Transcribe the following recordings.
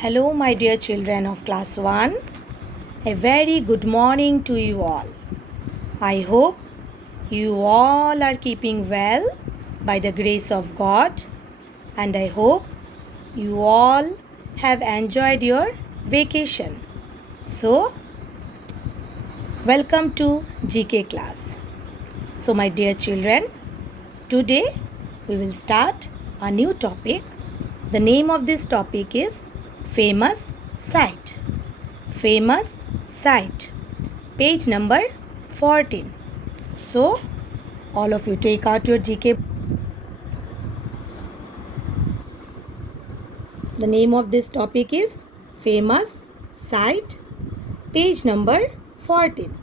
Hello, my dear children of class 1. A very good morning to you all. I hope you all are keeping well by the grace of God, and I hope you all have enjoyed your vacation. So, welcome to GK class. So, my dear children, today we will start a new topic. The name of this topic is Famous Sight. Famous Sight. Page number 14. So, all of you take out your GK. The name of this topic is Famous Sight. Page number 14.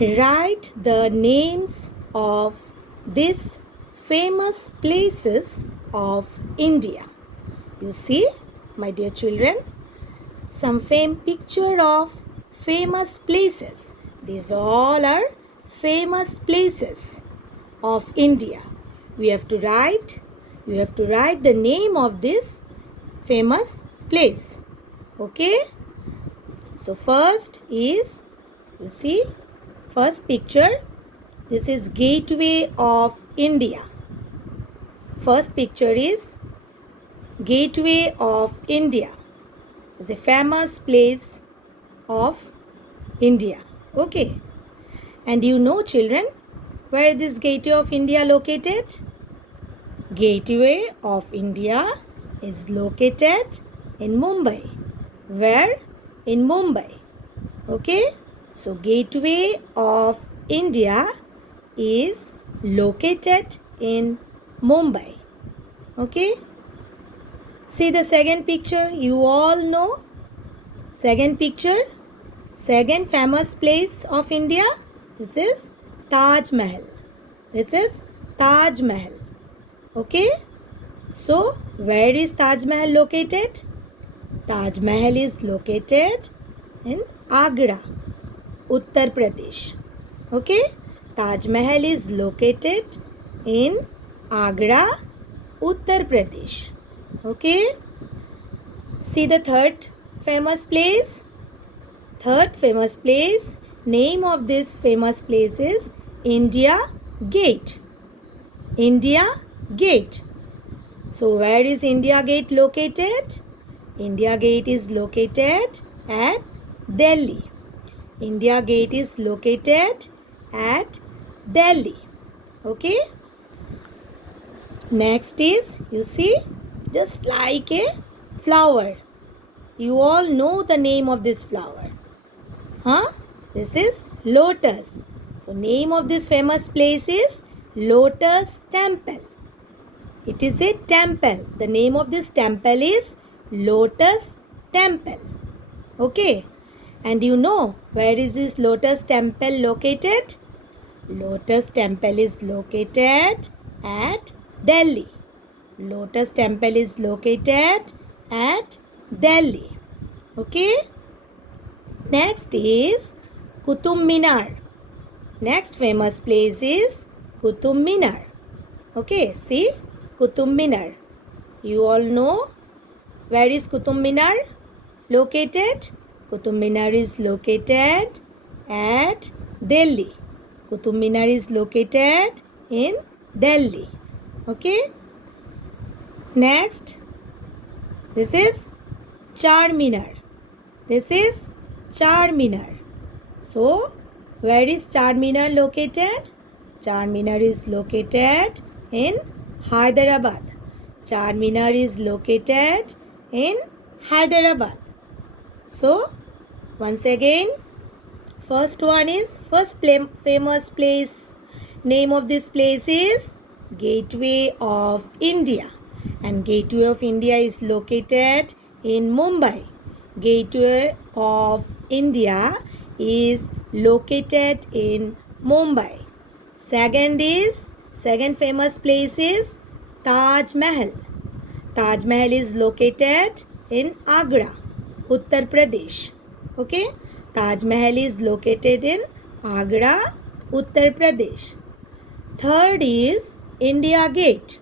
Write the names of these famous places of India. You see, my dear children, some picture of famous places. These all are famous places of India. You have to write the name of this famous place. Okay? So first is, you see, first picture, this is Gateway of India. First picture is Gateway of India. It's a famous place of India. Okay. And you know, children, where is this Gateway of India located? Gateway of India is located in Mumbai. Where? In Mumbai. Okay. So, Gateway of India is located in Mumbai. Okay. See the second picture, you all know. Second picture, second famous place of India. This is Taj Mahal. This is Taj Mahal. Okay. So, where is Taj Mahal located? Taj Mahal is located in Agra, Uttar Pradesh. Okay. Taj Mahal is located in Agra, Uttar Pradesh. Okay. See the third famous place. Third famous place. Name of this famous place is India Gate. India Gate. So where is India Gate located? India Gate is located at Delhi. India Gate is located at Delhi. Okay. Next is, you see, just like a flower. You all know the name of this flower. Huh? This is lotus. So name of this famous place is Lotus Temple. It is a temple. The name of this temple is Lotus Temple. Okay. And you know where is this Lotus Temple located? Lotus Temple is located at Delhi. Lotus Temple is located at Delhi. Okay. Next is Qutub Minar. Next famous place is Qutub Minar. Okay. See Qutub Minar. You all know where is Qutub Minar located? Qutub Minar is located at Delhi. Qutub Minar is located in Delhi. Okay. Next, this is Charminar. This is Charminar. So, where is Charminar located? Charminar is located in Hyderabad. Charminar is located in Hyderabad. So, once again, first one is famous place. Name of this place is Gateway of India. And Gateway of India is located in Mumbai. Gateway of India is located in Mumbai. Second famous place is Taj Mahal. Taj Mahal is located in Agra, Uttar Pradesh. Okay. Taj Mahal is located in Agra, Uttar Pradesh. Third is India Gate.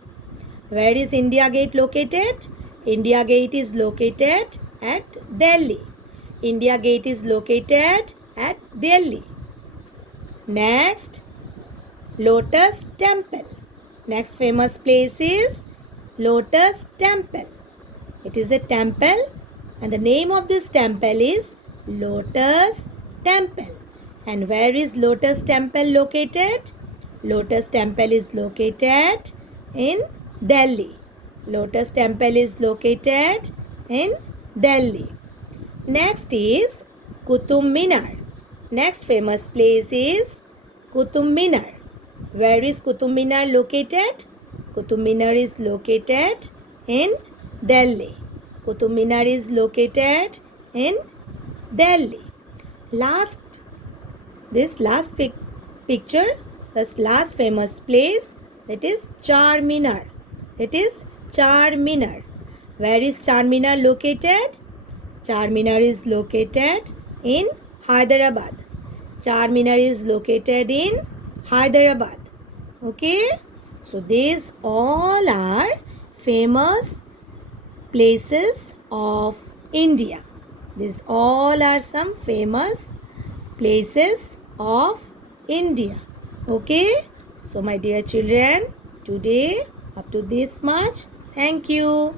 Where is India Gate located? India Gate is located at Delhi. India Gate is located at Delhi. Next, Lotus Temple. Next famous place is Lotus Temple. It is a temple and the name of this temple is Lotus Temple. And where is Lotus Temple located? Lotus Temple is located in Delhi. Lotus Temple is located in Delhi. Next is Qutub Minar. Next famous place is Qutub Minar. Where is Qutub Minar located? Qutub Minar is located in Delhi. Qutub Minar is located in Delhi. This last picture, this last famous place, that is Charminar. It is Charminar. Where is Charminar located? Charminar is located in Hyderabad. Charminar is located in Hyderabad. Okay? So these all are famous places of India. These all are some famous places of India. Okay? So my dear children, today up to this much. Thank you.